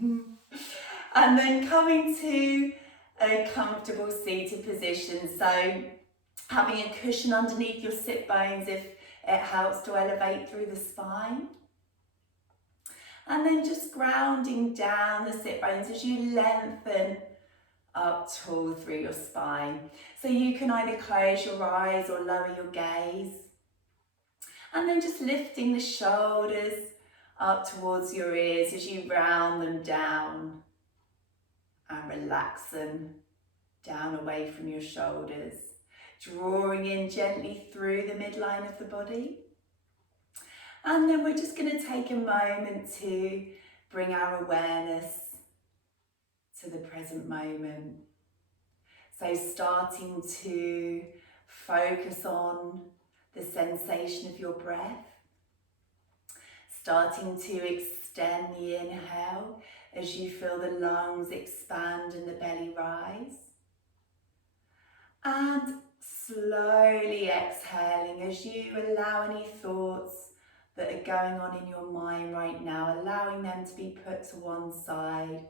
And then coming to a comfortable seated position. So having a cushion underneath your sit bones if it helps to elevate through the spine. And then just grounding down the sit bones as you lengthen up tall through your spine. So you can either close your eyes or lower your gaze. And then just lifting the shoulders up towards your ears as you round them down and relax them down away from your shoulders, drawing in gently through the midline of the body. And then we're just going to take a moment to bring our awareness to the present moment. So starting to focus on the sensation of your breath, starting to extend the inhale as you feel the lungs expand and the belly rise, and slowly exhaling as you allow any thoughts that are going on in your mind right now, allowing them to be put to one side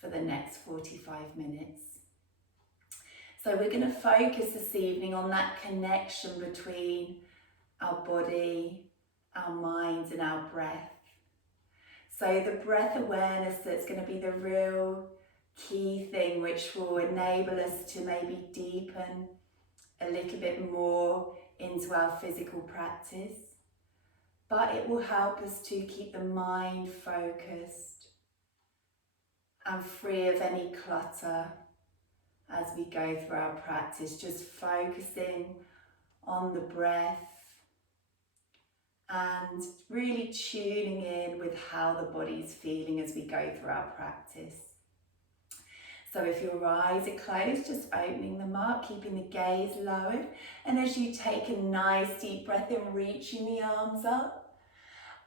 for the next 45 minutes. So we're going to focus this evening on that connection between our body, our mind and our breath. So the breath awareness, that's going to be the real key thing which will enable us to maybe deepen a little bit more into our physical practice. But it will help us to keep the mind focused and free of any clutter as we go through our practice, just focusing on the breath and really tuning in with how the body's feeling as we go through our practice. So if your eyes are closed, just opening them up, keeping the gaze lowered. And as you take a nice deep breath in, reaching the arms up.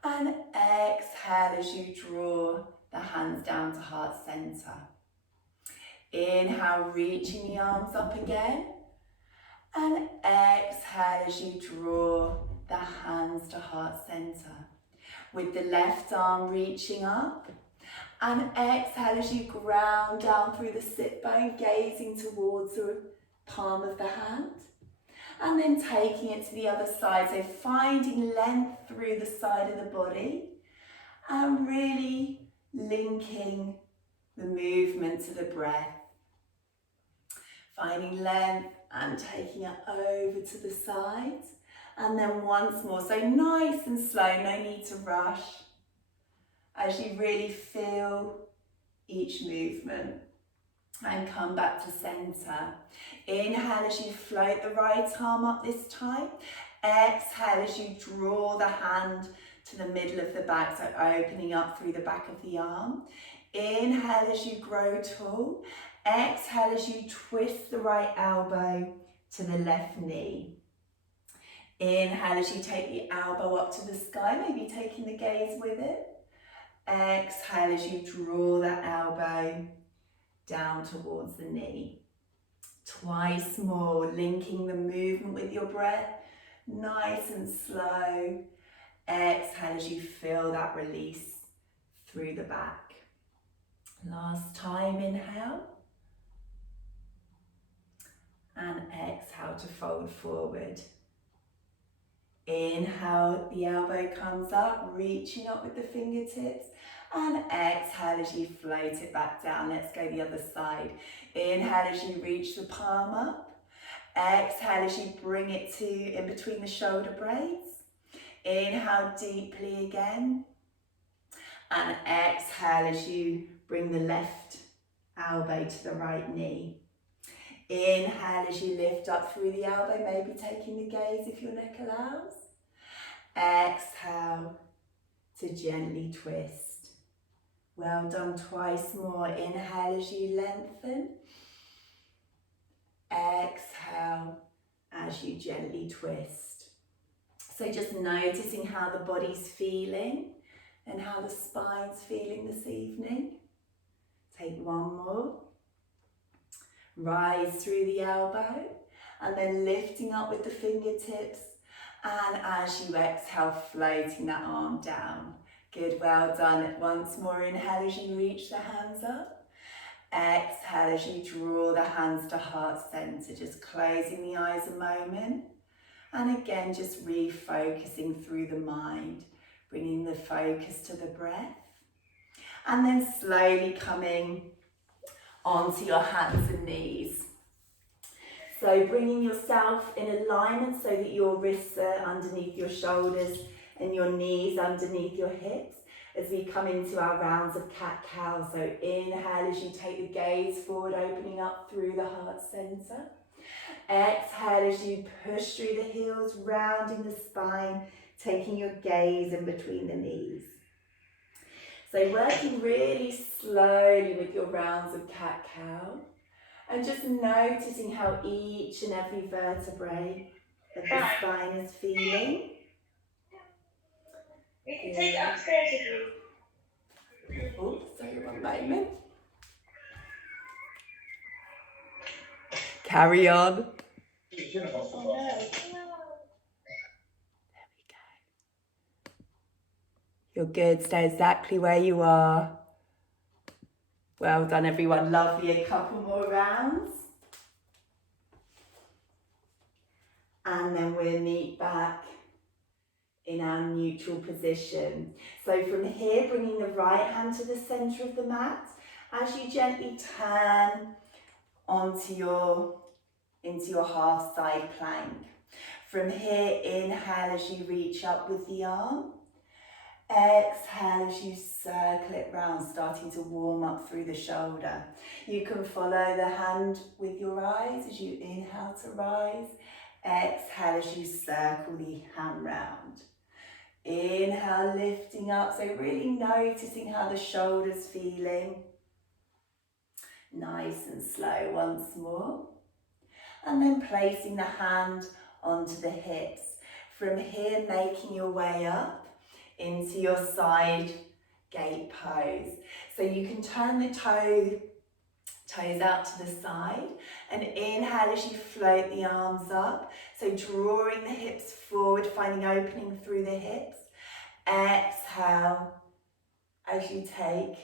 And exhale as you draw the hands down to heart center. Inhale, reaching the arms up again. And exhale as you draw the hands to heart center. With the left arm reaching up. And exhale as you ground down through the sit bone, gazing towards the palm of the hand. And then taking it to the other side, so finding length through the side of the body and really linking the movement to the breath. Finding length and taking it over to the sides. And then once more, so nice and slow, no need to rush. As you really feel each movement. And come back to center. Inhale as you float the right arm up this time. Exhale as you draw the hand to the middle of the back, so opening up through the back of the arm. Inhale as you grow tall. Exhale as you twist the right elbow to the left knee. Inhale as you take the elbow up to the sky, maybe taking the gaze with it. Exhale as you draw that elbow down towards the knee. Twice more, linking the movement with your breath, nice and slow. Exhale as you feel that release through the back. Last time, inhale. And exhale to fold forward. Inhale, the elbow comes up, reaching up with the fingertips. And exhale as you float it back down. Let's go the other side. Inhale as you reach the palm up. Exhale as you bring it to in between the shoulder blades. Inhale deeply again. And exhale as you bring the left elbow to the right knee. Inhale as you lift up through the elbow, maybe taking the gaze if your neck allows. Exhale to gently twist. Well done, twice more. Inhale as you lengthen. Exhale as you gently twist. So just noticing how the body's feeling and how the spine's feeling this evening. Take one more. Rise through the elbow and then lifting up with the fingertips. And as you exhale, floating that arm down. Good, well done. Once more, inhale as you reach the hands up. Exhale as you draw the hands to heart center, just closing the eyes a moment. And again, just refocusing through the mind, bringing the focus to the breath. And then slowly coming onto your hands and knees. So bringing yourself in alignment so that your wrists are underneath your shoulders and your knees underneath your hips as we come into our rounds of cat-cow. So inhale as you take the gaze forward, opening up through the heart center. Exhale as you push through the heels, rounding the spine, taking your gaze in between the knees. So working really slowly with your rounds of cat-cow and just noticing how each and every vertebrae of the spine is feeling. We can take it upstairs if you. Oh, sorry, one moment. Carry on. Oh no. You're good, stay exactly where you are. Well done everyone, lovely, a couple more rounds. And then we'll meet back in our neutral position. So from here, bringing the right hand to the center of the mat, as you gently turn into your half side plank. From here, inhale as you reach up with the arm. Exhale as you circle it round, starting to warm up through the shoulder. You can follow the hand with your eyes as you inhale to rise. Exhale as you circle the hand round. Inhale, lifting up, so really noticing how the shoulder's feeling. Nice and slow once more. And then placing the hand onto the hips. From here, making your way up into your side gate pose. So you can turn the toes out to the side and inhale as you float the arms up. So drawing the hips forward, finding opening through the hips. Exhale as you take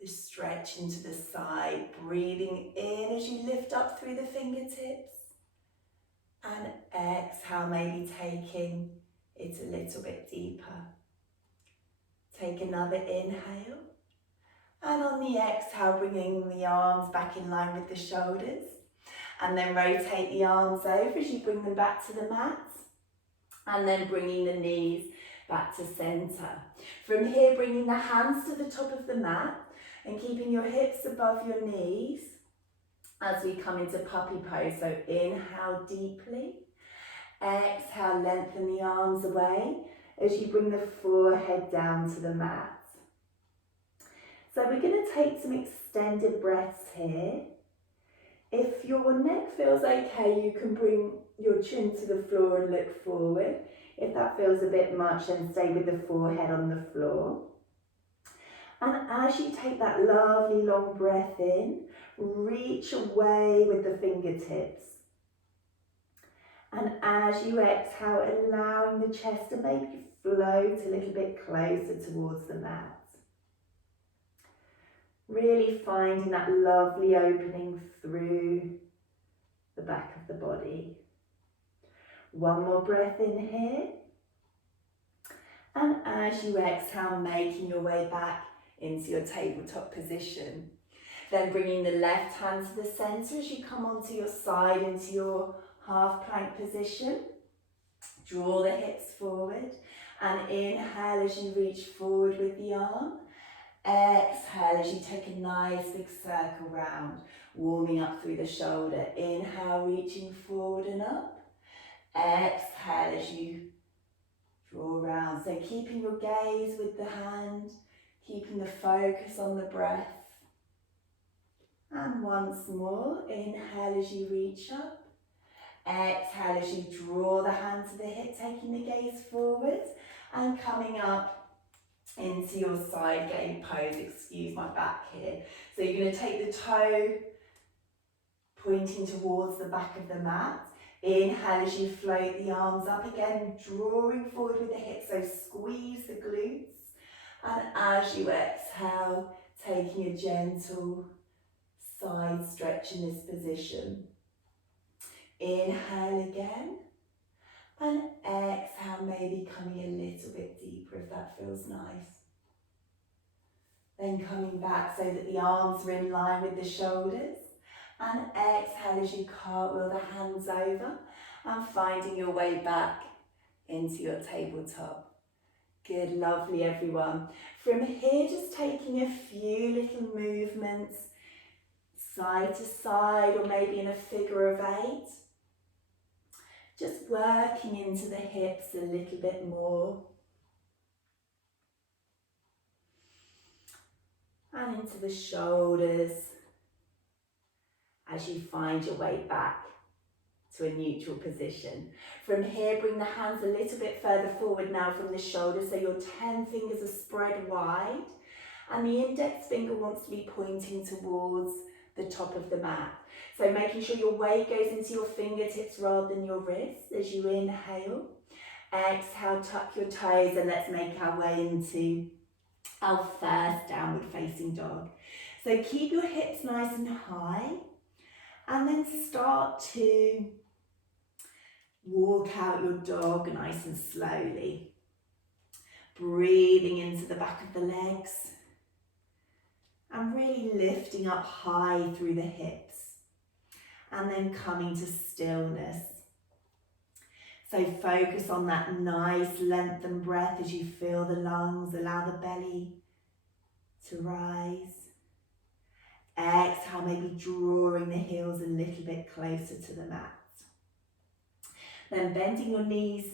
the stretch into the side, breathing in as you lift up through the fingertips. And exhale, maybe taking it a little bit deeper. Take another inhale. And on the exhale, bringing the arms back in line with the shoulders. And then rotate the arms over as you bring them back to the mat. And then bringing the knees back to center. From here, bringing the hands to the top of the mat and keeping your hips above your knees as we come into puppy pose. So inhale deeply. Exhale, lengthen the arms away as you bring the forehead down to the mat. So we're going to take some extended breaths here. If your neck feels okay, you can bring your chin to the floor and look forward. If that feels a bit much, then stay with the forehead on the floor. And as you take that lovely long breath in, reach away with the fingertips. And as you exhale, allowing the chest to maybe float a little bit closer towards the mat. Really finding that lovely opening through the back of the body. One more breath in here. And as you exhale, making your way back into your tabletop position. Then bringing the left hand to the center as you come onto your side into your half plank position. Draw the hips forward and inhale as you reach forward with the arm. Exhale as you take a nice big circle round, warming up through the shoulder. Inhale, reaching forward and up. Exhale as you draw round. So keeping your gaze with the hand, keeping the focus on the breath. And once more, inhale as you reach up. Exhale as you draw the hand to the hip, taking the gaze forward and coming up into your side gate pose. Excuse my back here. So you're going to take the toe pointing towards the back of the mat. Inhale as you float the arms up again, drawing forward with the hips, so squeeze the glutes. And as you exhale, taking a gentle side stretch in this position. Inhale again. And exhale, maybe coming a little bit deeper if that feels nice. Then coming back so that the arms are in line with the shoulders. And exhale as you cartwheel the hands over and finding your way back into your tabletop. Good, lovely everyone. From here, just taking a few little movements side to side or maybe in a figure of 8. Just working into the hips a little bit more. And into the shoulders as you find your way back to a neutral position. From here, bring the hands a little bit further forward now from the shoulders, so your 10 fingers are spread wide and the index finger wants to be pointing towards the top of the mat. So making sure your weight goes into your fingertips rather than your wrists as you inhale. Exhale, tuck your toes and let's make our way into our first downward facing dog. So keep your hips nice and high and then start to walk out your dog nice and slowly. Breathing into the back of the legs and really lifting up high through the hips and then coming to stillness. So focus on that nice lengthened breath as you fill the lungs, allow the belly to rise. Exhale, maybe drawing the heels a little bit closer to the mat. Then bending your knees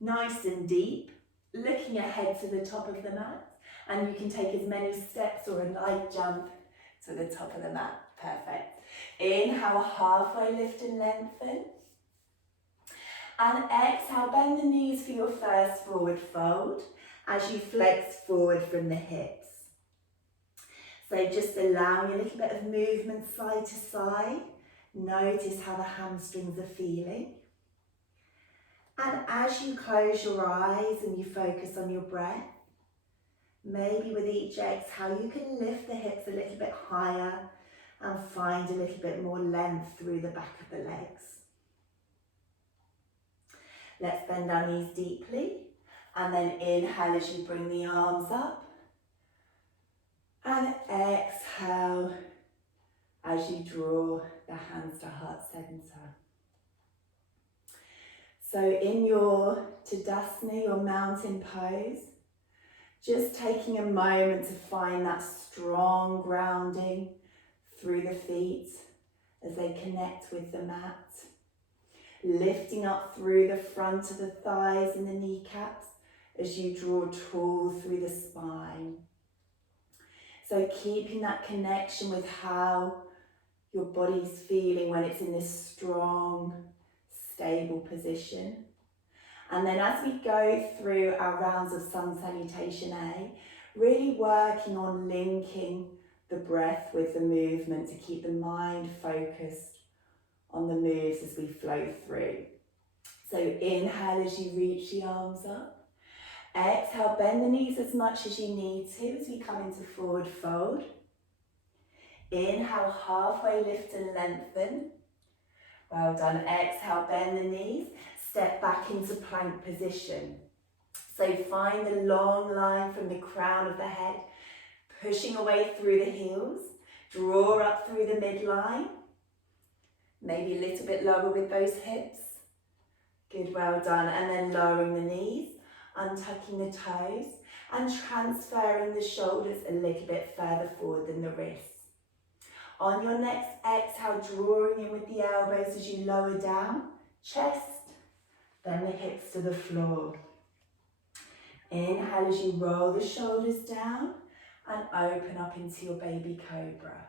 nice and deep, looking ahead to the top of the mat. And you can take as many steps or a light jump to the top of the mat. Perfect. Inhale, halfway lift and lengthen. And exhale, bend the knees for your first forward fold as you flex forward from the hips. So just allowing a little bit of movement side to side. Notice how the hamstrings are feeling. And as you close your eyes and you focus on your breath, maybe with each exhale you can lift the hips a little bit higher and find a little bit more length through the back of the legs. Let's bend our knees deeply and then inhale as you bring the arms up and exhale as you draw the hands to heart center. So in your Tadasana, your mountain pose, just taking a moment to find that strong grounding through the feet as they connect with the mat. Lifting up through the front of the thighs and the kneecaps as you draw tall through the spine. So keeping that connection with how your body's feeling when it's in this strong, stable position. And then as we go through our rounds of Sun Salutation A, really working on linking the breath with the movement to keep the mind focused on the moves as we flow through. So inhale as you reach the arms up. Exhale, bend the knees as much as you need to as we come into forward fold. Inhale, halfway lift and lengthen. Well done. Exhale, bend the knees. Step back into plank position. So find the long line from the crown of the head, pushing away through the heels. Draw up through the midline. Maybe a little bit lower with those hips. Good, well done. And then lowering the knees, untucking the toes, and transferring the shoulders a little bit further forward than the wrists. On your next exhale, drawing in with the elbows as you lower down, chest, then the hips to the floor. Inhale as you roll the shoulders down and open up into your baby cobra.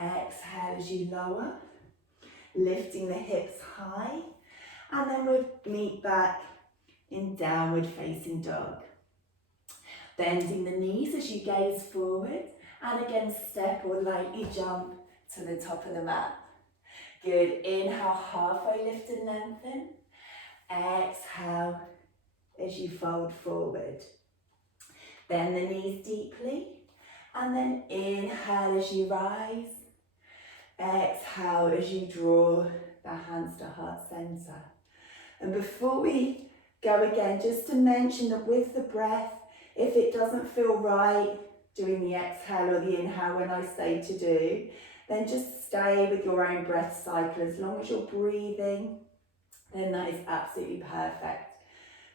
Exhale as you lower, lifting the hips high, and then we'll meet back in downward facing dog. Bending the knees as you gaze forward, and again step or lightly jump to the top of the mat. Good, inhale, halfway lift and lengthen. Exhale as you fold forward. Bend the knees deeply. And then inhale as you rise. Exhale as you draw the hands to heart center. And before we go again, just to mention that with the breath, if it doesn't feel right doing the exhale or the inhale when I say to do, then just stay with your own breath cycle. As long as you're breathing, then that is absolutely perfect.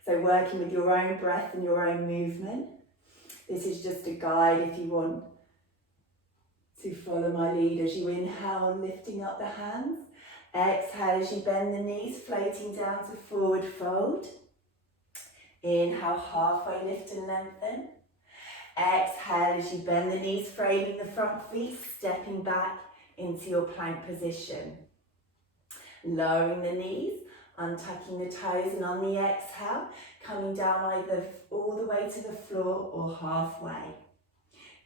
So working with your own breath and your own movement. This is just a guide if you want to follow my lead as you inhale, lifting up the hands. Exhale as you bend the knees, floating down to forward fold. Inhale, halfway lift and lengthen. Exhale as you bend the knees, framing the front feet, stepping back into your plank position. Lowering the knees, untucking the toes, and on the exhale, coming down either all the way to the floor or halfway.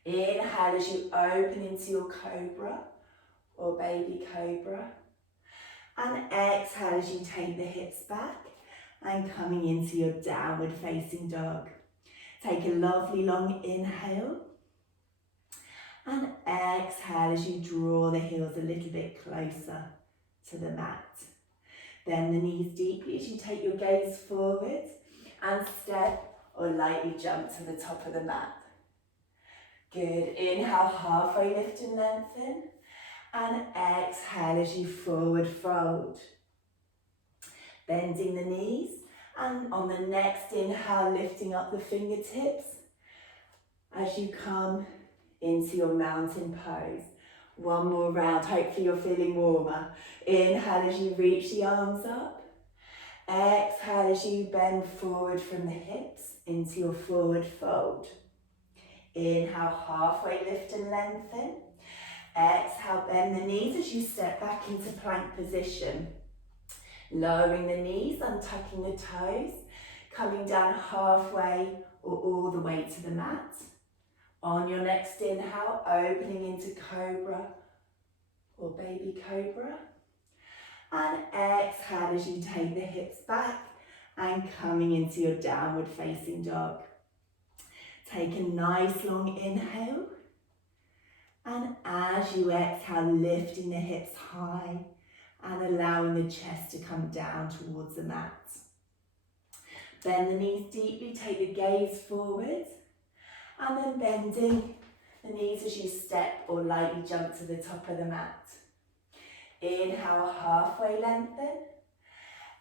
Inhale as you open into your cobra or baby cobra. And exhale as you take the hips back and coming into your downward facing dog. Take a lovely long inhale. And exhale as you draw the heels a little bit closer to the mat. Bend the knees deeply as you take your gaze forward and step or lightly jump to the top of the mat. Good. Inhale, halfway lift and lengthen. And exhale as you forward fold. Bending the knees, and on the next inhale, lifting up the fingertips as you come into your mountain pose. One more round, hopefully you're feeling warmer. Inhale as you reach the arms up. Exhale as you bend forward from the hips into your forward fold. Inhale, halfway lift and lengthen. Exhale, bend the knees as you step back into plank position. Lowering the knees, untucking the toes, coming down halfway or all the way to the mat. On your next inhale, opening into cobra or baby cobra. And exhale as you take the hips back and coming into your downward facing dog. Take a nice long inhale. And as you exhale, lifting the hips high and allowing the chest to come down towards the mat. Bend the knees deeply, take the gaze forward, and then bending the knees as you step or lightly jump to the top of the mat. Inhale, halfway lengthen.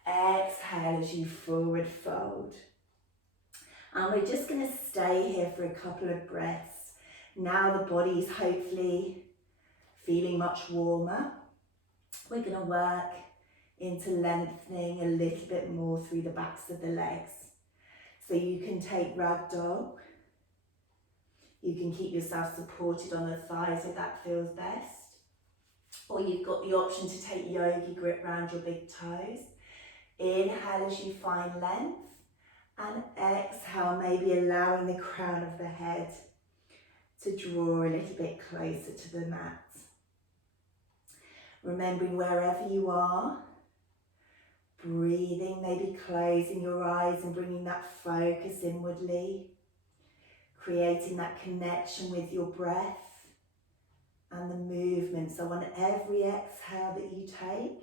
Exhale as you forward fold. And we're just going to stay here for a couple of breaths. Now the body is hopefully feeling much warmer. We're going to work into lengthening a little bit more through the backs of the legs. So you can take ragdoll. You can keep yourself supported on the thighs if that feels best. Or you've got the option to take yogi grip around your big toes. Inhale as you find length. And exhale, maybe allowing the crown of the head to draw a little bit closer to the mat. Remembering wherever you are, breathing, maybe closing your eyes and bringing that focus inwardly, creating that connection with your breath and the movement. So on every exhale that you take,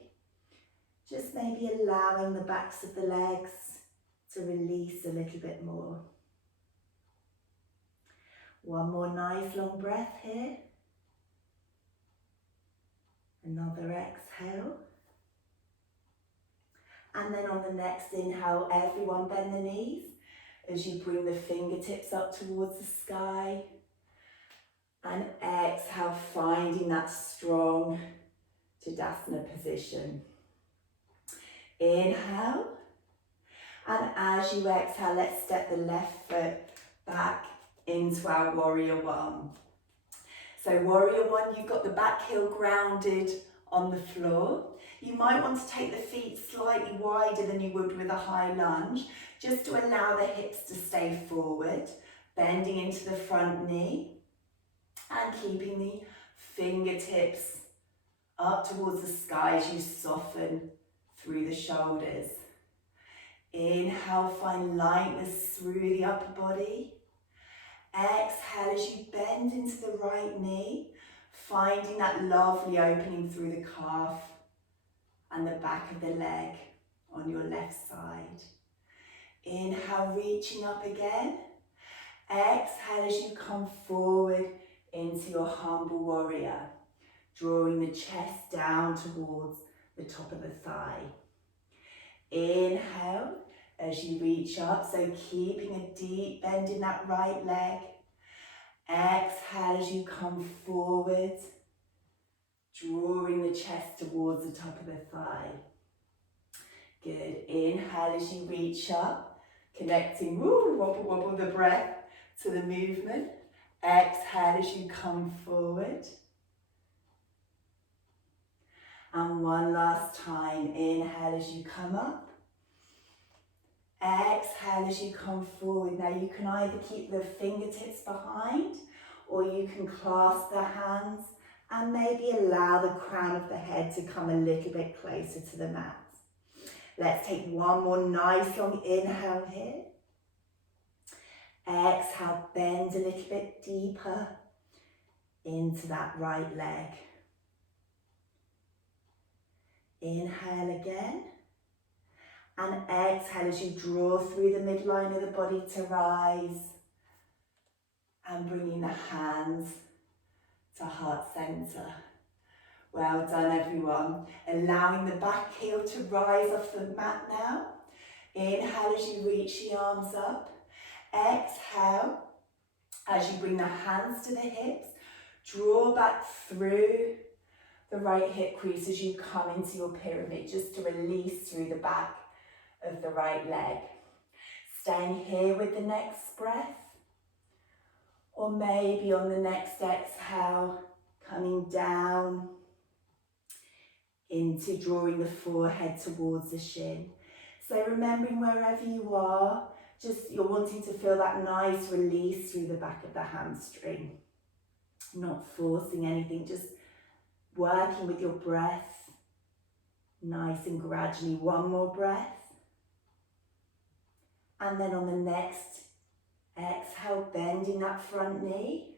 just maybe allowing the backs of the legs to release a little bit more. One more nice long breath here. Another exhale. And then on the next inhale, everyone bend the knees as you bring the fingertips up towards the sky. And exhale, finding that strong Tadasana position. Inhale. And as you exhale, let's step the left foot back into our warrior one. So warrior one, you've got the back heel grounded on the floor. You might want to take the feet slightly wider than you would with a high lunge, just to allow the hips to stay forward, bending into the front knee and keeping the fingertips up towards the sky as you soften through the shoulders. Inhale, find lightness through the upper body. Exhale as you bend into the right knee, finding that lovely opening through the calf and the back of the leg on your left side. Inhale, reaching up again. Exhale as you come forward into your humble warrior, drawing the chest down towards the top of the thigh. Inhale as you reach up, so keeping a deep bend in that right leg. Exhale as you come forward, drawing the chest towards the top of the thigh. Good. Inhale as you reach up, connecting, wobble, wobble the breath to the movement. Exhale as you come forward. And one last time, inhale as you come up. Exhale as you come forward. Now you can either keep the fingertips behind or you can clasp the hands and maybe allow the crown of the head to come a little bit closer to the mat. Let's take one more nice long inhale here. Exhale, bend a little bit deeper into that right leg. Inhale again. And exhale as you draw through the midline of the body to rise. And bringing the hands to heart center. Well done, everyone. Allowing the back heel to rise off the mat now. Inhale as you reach the arms up. Exhale as you bring the hands to the hips. Draw back through the right hip crease as you come into your pyramid, just to release through the back of the right leg. Staying here with the next breath. Or maybe on the next exhale, coming down into drawing the forehead towards the shin. So remembering wherever you are, just you're wanting to feel that nice release through the back of the hamstring. Not forcing anything, just working with your breath. Nice and gradually, one more breath. And then on the next exhale, bending that front knee.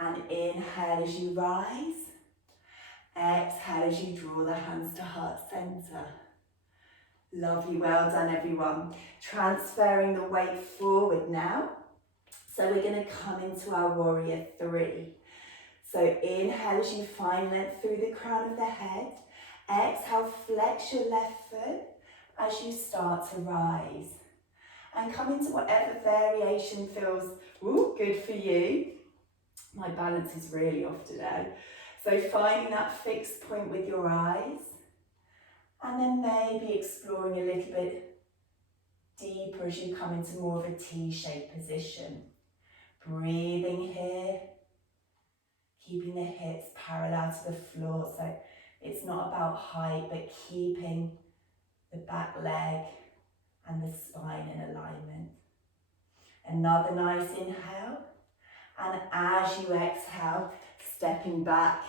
And inhale as you rise. Exhale as you draw the hands to heart center. Lovely, well done everyone. Transferring the weight forward now. So we're going to come into our warrior three. So inhale as you find length through the crown of the head. Exhale, flex your left foot as you start to rise. And come into whatever variation feels good for you. My balance is really off today. So finding that fixed point with your eyes. And then maybe exploring a little bit deeper as you come into more of a T-shaped position. Breathing here. Keeping the hips parallel to the floor. So it's not about height, but keeping the back leg and the spine in alignment. Another nice inhale. And as you exhale, stepping back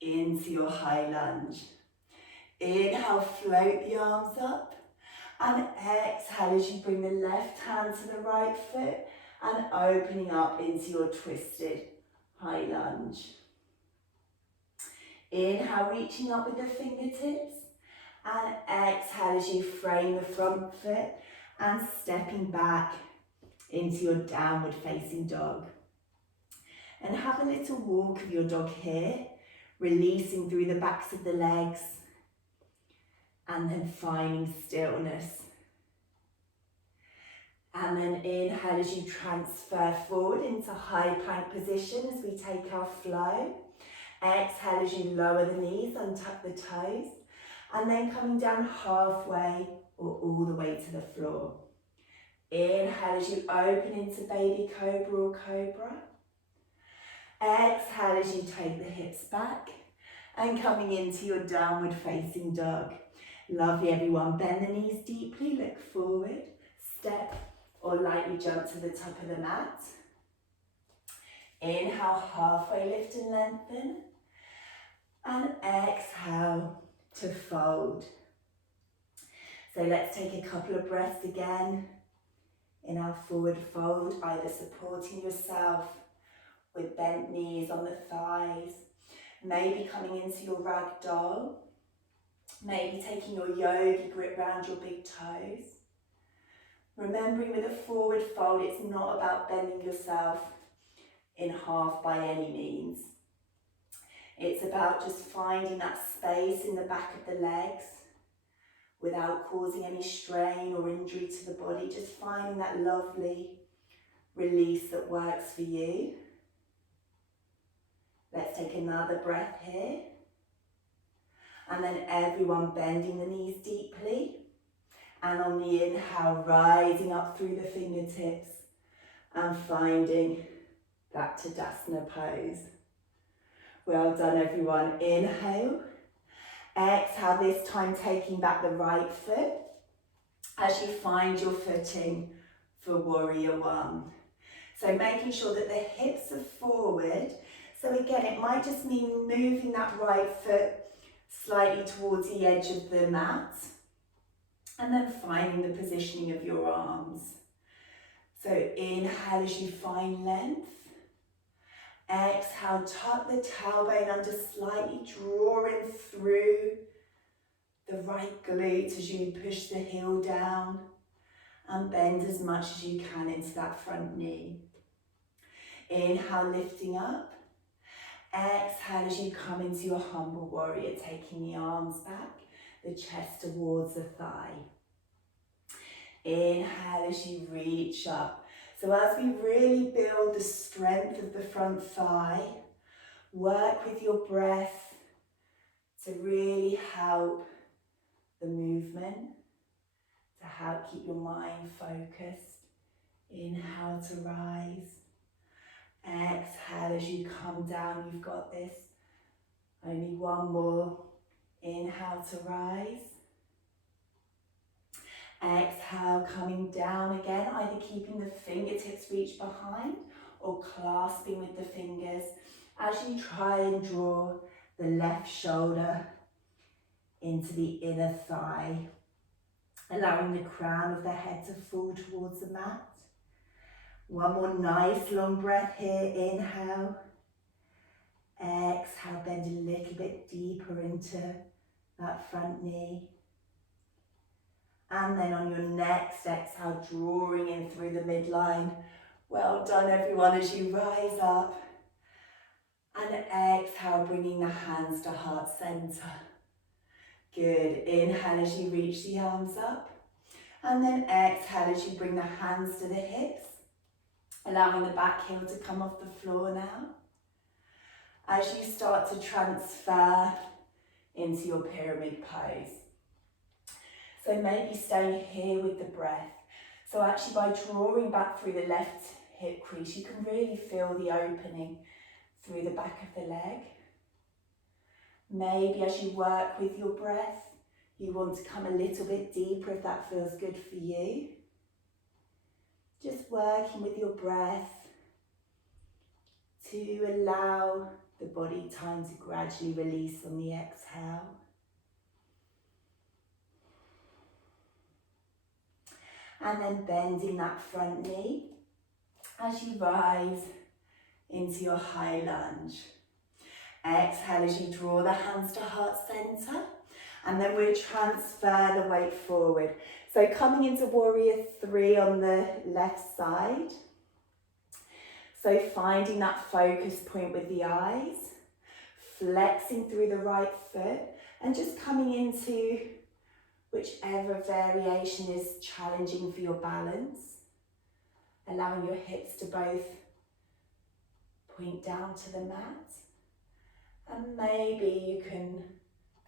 into your high lunge. Inhale, float the arms up. And exhale as you bring the left hand to the right foot and opening up into your twisted high lunge. Inhale, reaching up with the fingertips. And exhale as you frame the front foot and stepping back into your downward facing dog. And have a little walk of your dog here, releasing through the backs of the legs and then finding stillness. And then inhale as you transfer forward into high plank position as we take our flow. Exhale as you lower the knees, untuck the toes. And then coming down halfway or all the way to the floor. Inhale as you open into baby cobra or cobra. Exhale as you take the hips back and coming into your downward facing dog. Lovely everyone, bend the knees deeply, look forward, step or lightly jump to the top of the mat. Inhale, halfway lift and lengthen. And exhale to fold. So let's take a couple of breaths again. In our forward fold, either supporting yourself with bent knees on the thighs, maybe coming into your ragdoll, maybe taking your yogi grip around your big toes. Remembering with a forward fold, it's not about bending yourself in half by any means. It's about just finding that space in the back of the legs without causing any strain or injury to the body, just finding that lovely release that works for you. Let's take another breath here. And then everyone bending the knees deeply. And on the inhale, rising up through the fingertips and finding that Tadasana pose. Well done, everyone. Inhale. Exhale, this time taking back the right foot as you find your footing for Warrior One. So making sure that the hips are forward. So again, it might just mean moving that right foot slightly towards the edge of the mat. And then finding the positioning of your arms. So inhale as you find length. Exhale, tuck the tailbone under slightly, drawing through the right glute as you push the heel down. And bend as much as you can into that front knee. Inhale, lifting up. Exhale as you come into your humble warrior, taking the arms back, the chest towards the thigh. Inhale as you reach up. So as we really build the strength of the front thigh, work with your breath to really help the movement, to help keep your mind focused. Inhale to rise. Exhale as you come down, you've got this. Only one more. Inhale to rise. Exhale, coming down again, either keeping the fingertips reach behind or clasping with the fingers as you try and draw the left shoulder into the inner thigh, allowing the crown of the head to fall towards the mat. One more nice long breath here. Inhale. Exhale, bend a little bit deeper into that front knee. And then on your next exhale, drawing in through the midline. Well done, everyone, as you rise up. And exhale, bringing the hands to heart center. Good. Inhale as you reach the arms up. And then exhale as you bring the hands to the hips, allowing the back heel to come off the floor now. As you start to transfer into your pyramid pose. So maybe staying here with the breath. So actually by drawing back through the left hip crease, you can really feel the opening through the back of the leg. Maybe as you work with your breath, you want to come a little bit deeper if that feels good for you. Just working with your breath to allow the body time to gradually release on the exhale. And then bending that front knee as you rise into your high lunge. Exhale as you draw the hands to heart center. And then we'll transfer the weight forward. So coming into Warrior Three on the left side. So finding that focus point with the eyes. Flexing through the right foot. And just coming into whichever variation is challenging for your balance. Allowing your hips to both point down to the mat. And maybe you can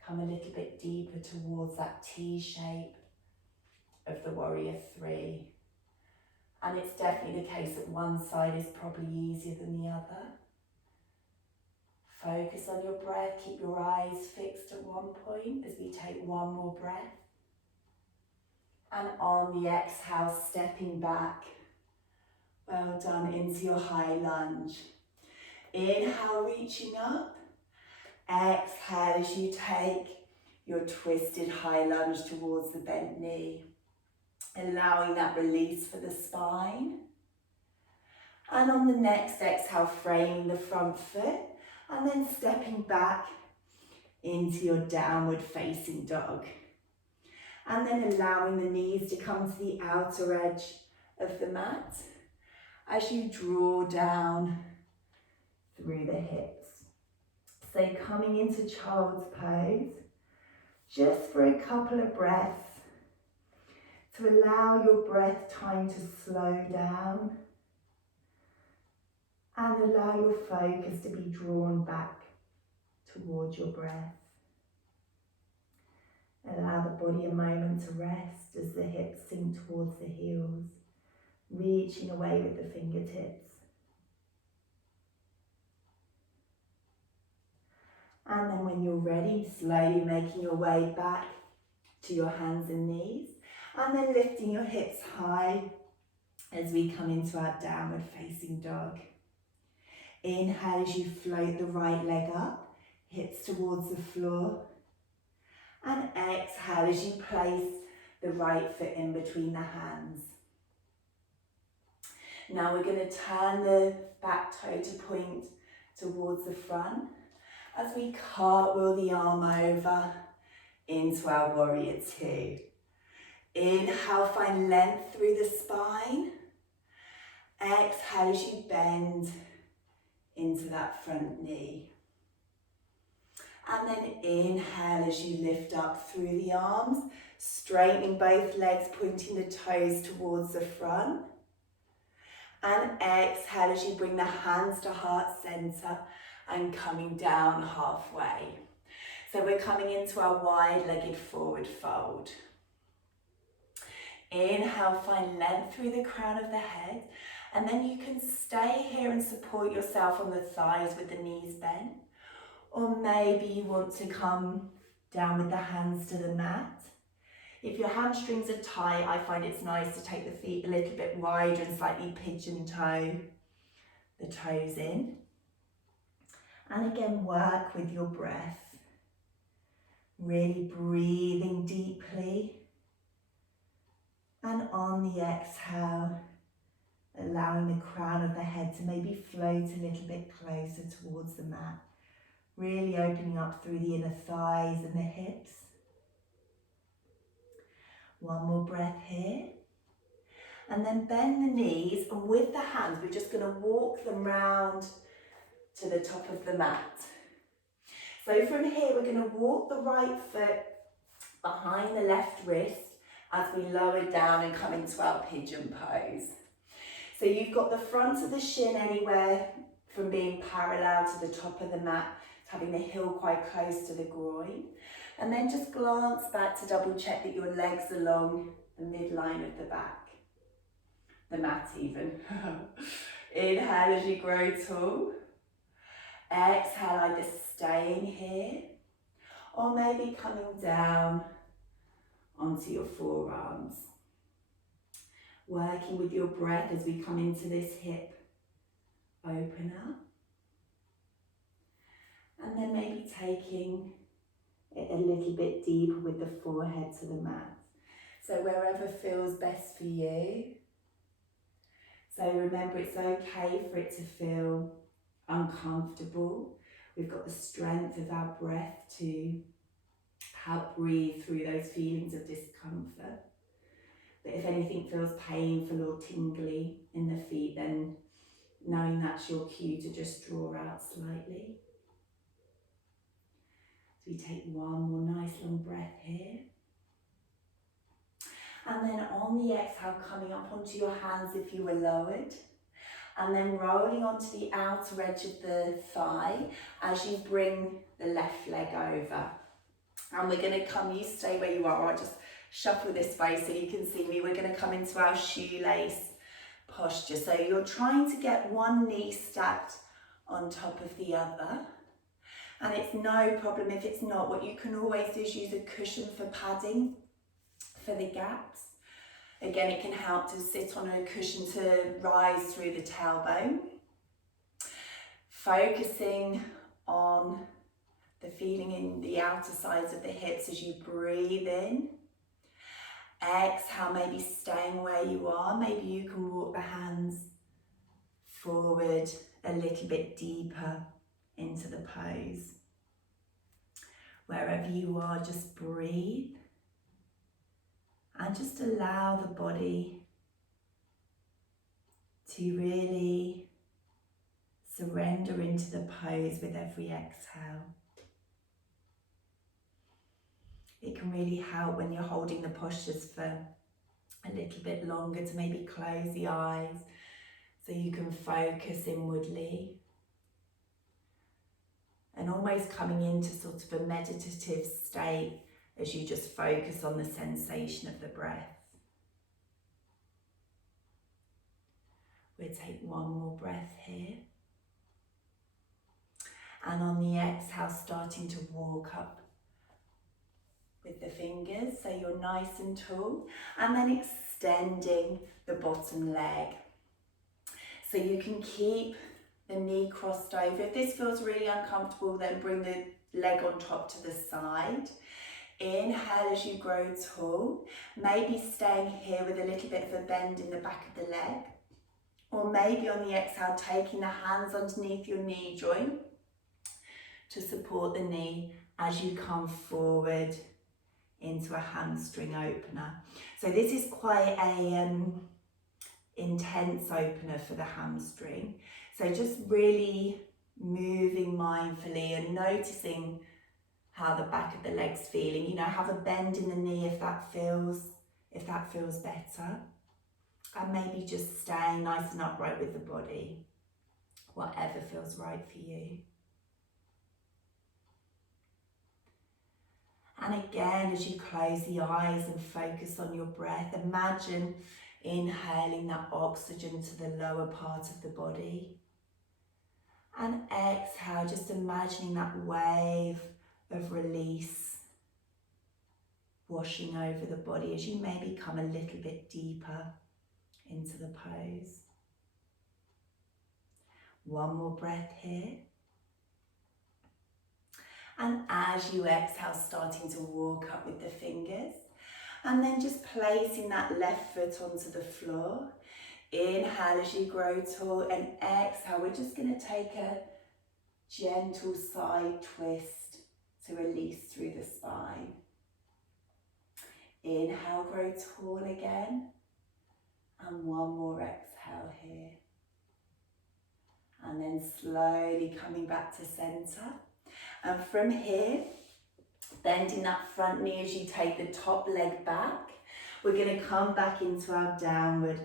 come a little bit deeper towards that T shape of the Warrior Three. And it's definitely the case that one side is probably easier than the other. Focus on your breath, keep your eyes fixed at one point as we take one more breath. And on the exhale, stepping back. Well done, into your high lunge. Inhale, reaching up. Exhale as you take your twisted high lunge towards the bent knee. allowing that release for the spine. And on the next exhale, framing the front foot and then stepping back into your downward facing dog. And then allowing the knees to come to the outer edge of the mat as you draw down through the hips. So coming into child's pose, just for a couple of breaths, to allow your breath time to slow down and allow your focus to be drawn back towards your breath. Allow the body a moment to rest as the hips sink towards the heels, reaching away with the fingertips. And then when you're ready, slowly making your way back to your hands and knees, and then lifting your hips high as we come into our downward facing dog. Inhale as you float the right leg up, hips towards the floor. And exhale as you place the right foot in between the hands. Now we're going to turn the back toe to point towards the front as we cartwheel the arm over into our warrior two. Inhale, find length through the spine. Exhale as you bend into that front knee. And then inhale as you lift up through the arms, straightening both legs, pointing the toes towards the front. And exhale as you bring the hands to heart center and coming down halfway. So we're coming into our wide-legged forward fold. Inhale, find length through the crown of the head. And then you can stay here and support yourself on the thighs with the knees bent. Or maybe you want to come down with the hands to the mat. If your hamstrings are tight, I find it's nice to take the feet a little bit wider and slightly pigeon toe the toes in. And again, work with your breath. Really breathing deeply. And on the exhale, allowing the crown of the head to maybe float a little bit closer towards the mat. Really opening up through the inner thighs and the hips. One more breath here. And then bend the knees, and with the hands, we're just going to walk them round to the top of the mat. So from here, we're going to walk the right foot behind the left wrist as we lower down and come into our pigeon pose. So you've got the front of the shin anywhere from being parallel to the top of the mat, having the heel quite close to the groin. And then just glance back to double check that your legs are along the midline of the back, the mat even. Inhale as you grow tall. Exhale, either staying here or maybe coming down onto your forearms. Working with your breath as we come into this hip opener. And then maybe taking it a little bit deeper with the forehead to the mat. So wherever feels best for you. So remember, it's okay for it to feel uncomfortable. We've got the strength of our breath to help breathe through those feelings of discomfort. But if anything feels painful or tingly in the feet, then knowing that's your cue to just draw out slightly. So we take one more nice long breath here. And then on the exhale, coming up onto your hands if you were lowered. And then rolling onto the outer edge of the thigh as you bring the left leg over. And we're going to come, you stay where you are, I'll just shuffle this way so you can see me. We're going to come into our shoelace posture. So you're trying to get one knee stacked on top of the other. And it's no problem if it's not. What you can always do is use a cushion for padding for the gaps. Again, it can help to sit on a cushion to rise through the tailbone. Focusing on the feeling in the outer sides of the hips as you breathe in. Exhale, maybe staying where you are. Maybe you can walk the hands forward a little bit deeper into the pose. Wherever you are, just breathe and just allow the body to really surrender into the pose with every exhale. It can really help when you're holding the postures for a little bit longer to maybe close the eyes so you can focus inwardly. And almost coming into sort of a meditative state as you just focus on the sensation of the breath. We'll take one more breath here. And on the exhale, starting to walk up with the fingers, so you're nice and tall, and then extending the bottom leg. So you can keep the knee crossed over. If this feels really uncomfortable, then bring the leg on top to the side. Inhale as you grow tall, maybe staying here with a little bit of a bend in the back of the leg, or maybe on the exhale, taking the hands underneath your knee joint to support the knee as you come forward into a hamstring opener. So this is quite a intense opener for the hamstring. So just really moving mindfully and noticing how the back of the leg's feeling. You know, have a bend in the knee if that feels better. And maybe just staying nice and upright with the body, whatever feels right for you. And again, as you close the eyes and focus on your breath, imagine inhaling that oxygen to the lower part of the body. And exhale, just imagining that wave of release washing over the body as you maybe come a little bit deeper into the pose. One more breath here. And as you exhale, starting to walk up with the fingers, and then just placing that left foot onto the floor. Inhale as you grow tall, and exhale, we're just going to take a gentle side twist to release through the spine. Inhale, grow tall again, and one more exhale here. And then slowly coming back to center. And from here, bending that front knee as you take the top leg back, we're going to come back into our downward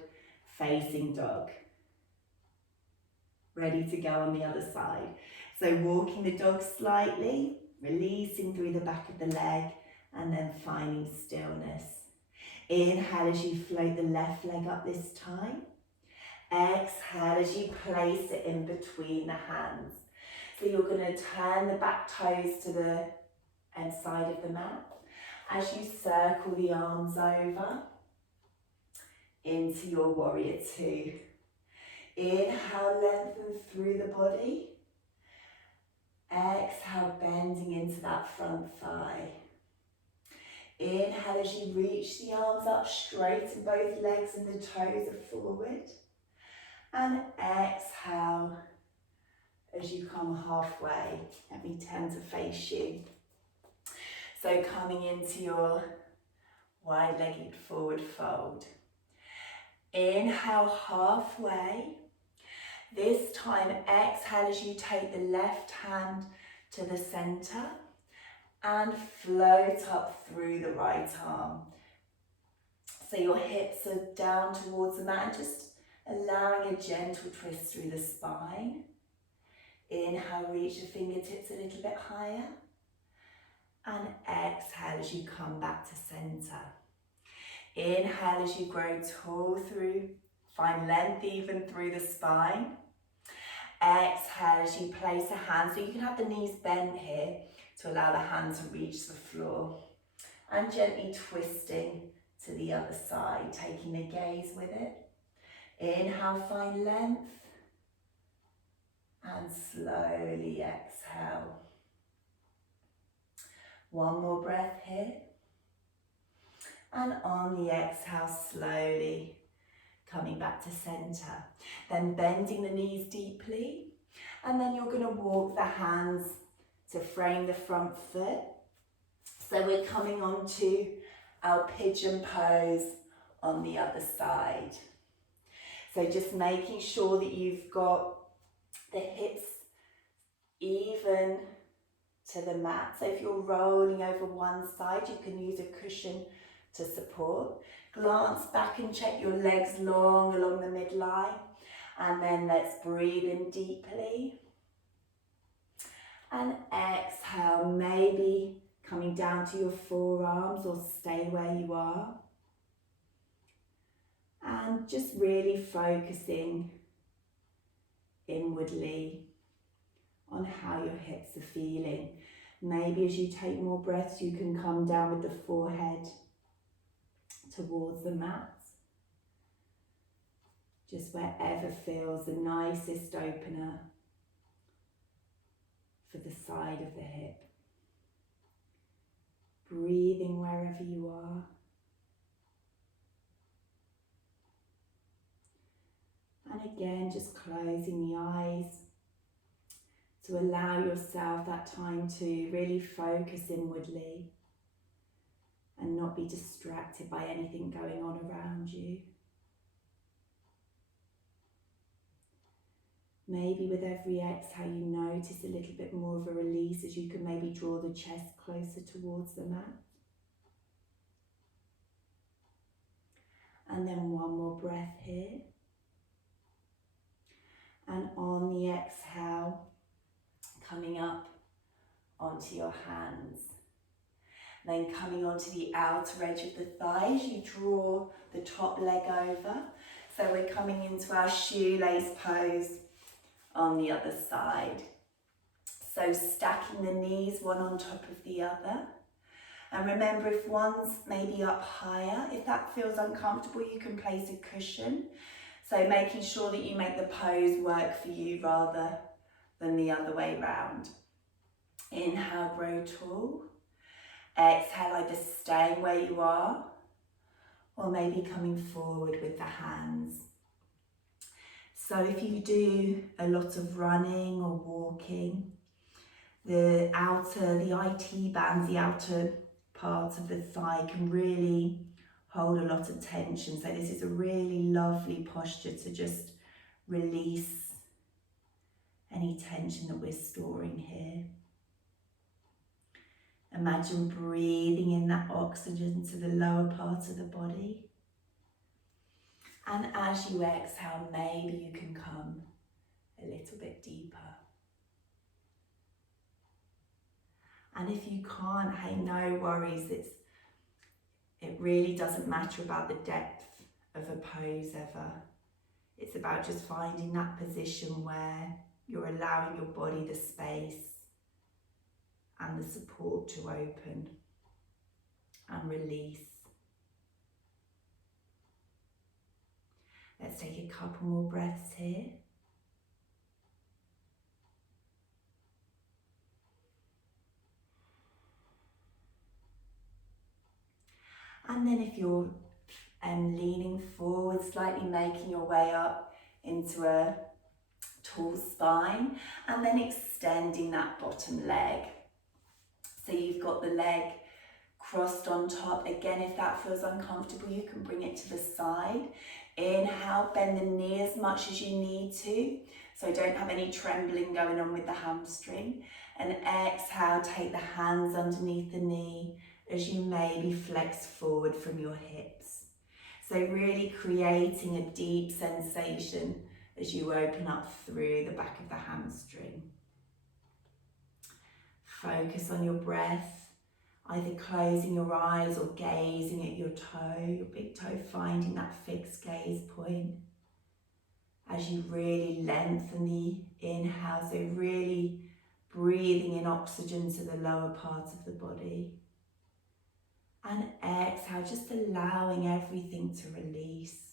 facing dog. Ready to go on the other side. So walking the dog slightly, releasing through the back of the leg, and then finding stillness. Inhale as you float the left leg up this time. Exhale as you place it in between the hands. So you're going to turn the back toes to the side of the mat as you circle the arms over into your warrior two. Inhale, lengthen through the body. Exhale, bending into that front thigh. Inhale as you reach the arms up, straighten both legs and the toes are forward. And exhale as you come halfway. Let me turn to face you. So coming into your wide-legged forward fold. Inhale halfway. This time exhale as you take the left hand to the center and float up through the right arm. So your hips are down towards the mat and just allowing a gentle twist through the spine. Inhale, reach the fingertips a little bit higher. And exhale as you come back to center. Inhale as you grow tall through, find length even through the spine. Exhale as you place a hand, so you can have the knees bent here to allow the hand to reach the floor. And gently twisting to the other side, taking the gaze with it. Inhale, find length. And slowly exhale. One more breath here. And on the exhale, slowly coming back to center. Then bending the knees deeply. And then you're going to walk the hands to frame the front foot. So we're coming on to our pigeon pose on the other side. So just making sure that you've got the hips even to the mat. So if you're rolling over one side, you can use a cushion to support. Glance back and check your legs long along the midline. And then let's breathe in deeply. And exhale, maybe coming down to your forearms or stay where you are. And just really focusing inwardly on how your hips are feeling. Maybe as you take more breaths, you can come down with the forehead towards the mat. Just wherever feels the nicest opener for the side of the hip. Breathing wherever you are. And again, just closing the eyes to allow yourself that time to really focus inwardly and not be distracted by anything going on around you. Maybe with every exhale you notice a little bit more of a release as you can maybe draw the chest closer towards the mat. And then one more breath here. And on the exhale, coming up onto your hands. Then coming onto the outer edge of the thighs, you draw the top leg over. So we're coming into our shoelace pose on the other side. So stacking the knees one on top of the other. And remember, if one's maybe up higher, if that feels uncomfortable, you can place a cushion. So making sure that you make the pose work for you rather than the other way round. Inhale, grow tall. Exhale, either staying where you are or maybe coming forward with the hands. So if you do a lot of running or walking, the IT bands, the outer part of the thigh can really hold a lot of tension. So this is a really lovely posture to just release any tension that we're storing here. Imagine breathing in that oxygen to the lower part of the body. And as you exhale, maybe you can come a little bit deeper. And if you can't, hey, no worries. It really doesn't matter about the depth of a pose ever. It's about just finding that position where you're allowing your body the space and the support to open and release. Let's take a couple more breaths here. And then if you're leaning forward, slightly making your way up into a tall spine, and then extending that bottom leg. So you've got the leg crossed on top. Again, if that feels uncomfortable, you can bring it to the side. Inhale, bend the knee as much as you need to, so don't have any trembling going on with the hamstring. And exhale, take the hands underneath the knee as you maybe flex forward from your hips. So really creating a deep sensation as you open up through the back of the hamstring. Focus on your breath, either closing your eyes or gazing at your toe, your big toe, finding that fixed gaze point. As you really lengthen the inhale, so really breathing in oxygen to the lower part of the body. And exhale, just allowing everything to release.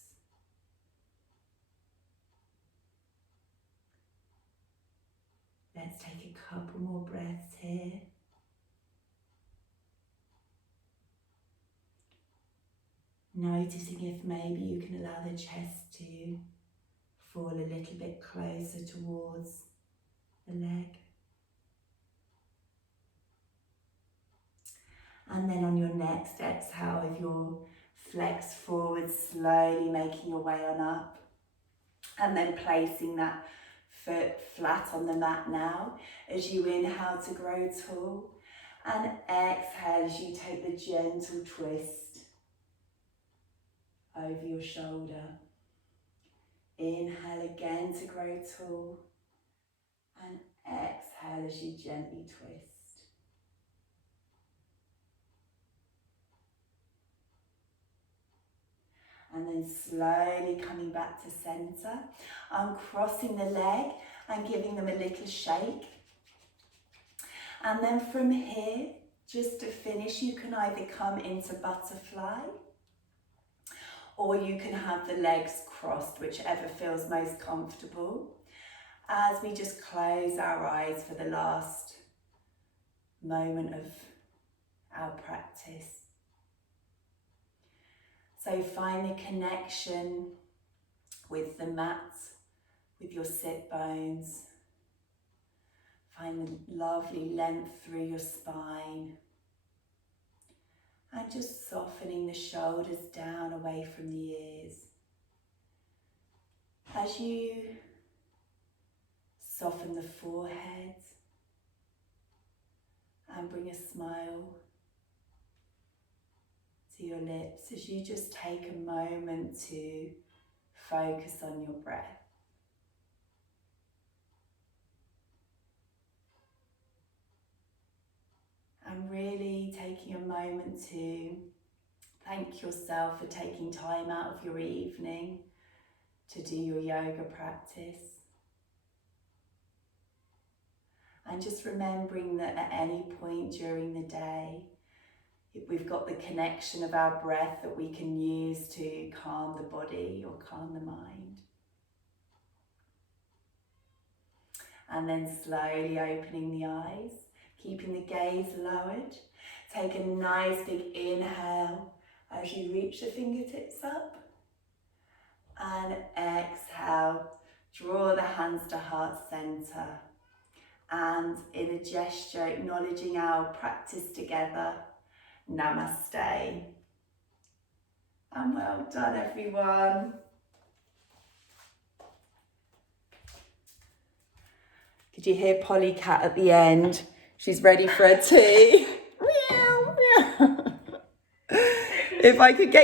Let's take a couple more breaths here. Noticing if maybe you can allow the chest to fall a little bit closer towards the leg. And then on your next exhale, if you're flex forward, slowly making your way on up. And then placing that foot flat on the mat now as you inhale to grow tall. And exhale as you take the gentle twist over your shoulder. Inhale again to grow tall. And exhale as you gently twist. And then slowly coming back to center, uncrossing the leg and giving them a little shake. And then from here, just to finish, you can either come into butterfly or you can have the legs crossed, whichever feels most comfortable. As we just close our eyes for the last moment of our practice. So find the connection with the mat, with your sit bones. Find the lovely length through your spine. And just softening the shoulders down away from the ears. As you soften the forehead and bring a smile to your lips as you just take a moment to focus on your breath. And really taking a moment to thank yourself for taking time out of your evening to do your yoga practice. And just remembering that at any point during the day, we've got the connection of our breath that we can use to calm the body or calm the mind. And then slowly opening the eyes, keeping the gaze lowered. Take a nice big inhale as you reach the fingertips up. And exhale, draw the hands to heart center. And in a gesture, acknowledging our practice together, Namaste. And well done, everyone. Could you hear Polly Cat at the end? She's ready for a tea. Meow, meow. If I could get